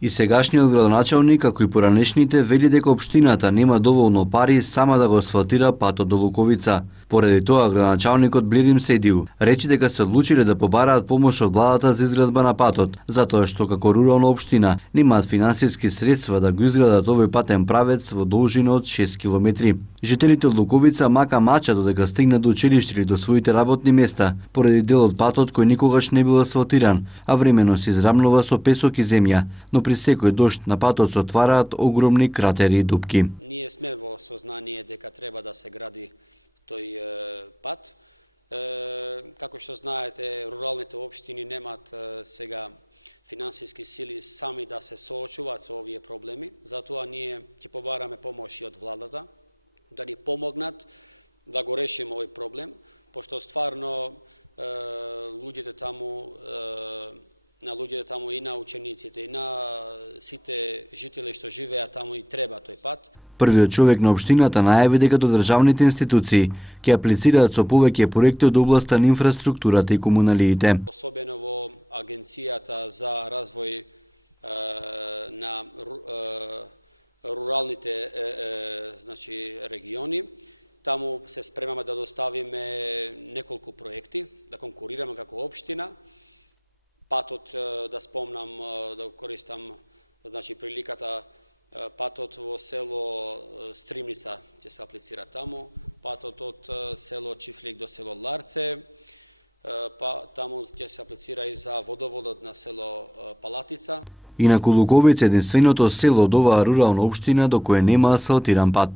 И сегашниот градоначалник, како и поранешните, вели дека општината нема доволно пари сама да го асфалтира патот до Луковица. Поради тоа градоначалникот Блирим Седиу рече дека се одлучиле да побараат помош од владата за изградба на патот, затоа што како рурална општина немаат финансиски средства да го изградат овој патен правец во должина од 6 километри. Жителите од Луковица мака мачат додека стигнат до училиште или до своите работни места, поради дел од патот кој никогаш не бил асфалтиран, а времено се израмнува со песок и земја, но при секој дожд на патот се отвараат огромни кратери и дупки. Ние сме во сознание дека треба да се гради тој пат. Како што знаете, руралните општини немаат сега финансиски сили сами да се соочуваат со овие проблеми, затоа ние ќе побараме помош и од владата да ни помогнат да го решиме овој проблем, пошто стварно луѓето таму и на учениците и на сите жители што живеат таму и треба тој пат. Првиот човек на општината најави дека до државните институции ќе аплицираат со повеќе проекти од областа на инфраструктурата и комуналиите. Особено во Агенцијата за развој на руралните региони. Таму се спремаме да доставиме неколку проекти, да конкурираме како општина. Патот, да спомнам, да користам приликата, патот во село Стримница ќе се аплицира таму, патот од село Чифлик до село Ларце, таму ќе се аплицира и за водоводот на село Палатица. Инаку Луковица е единственото село од оваа рурална општина до кое нема асфалтиран пат.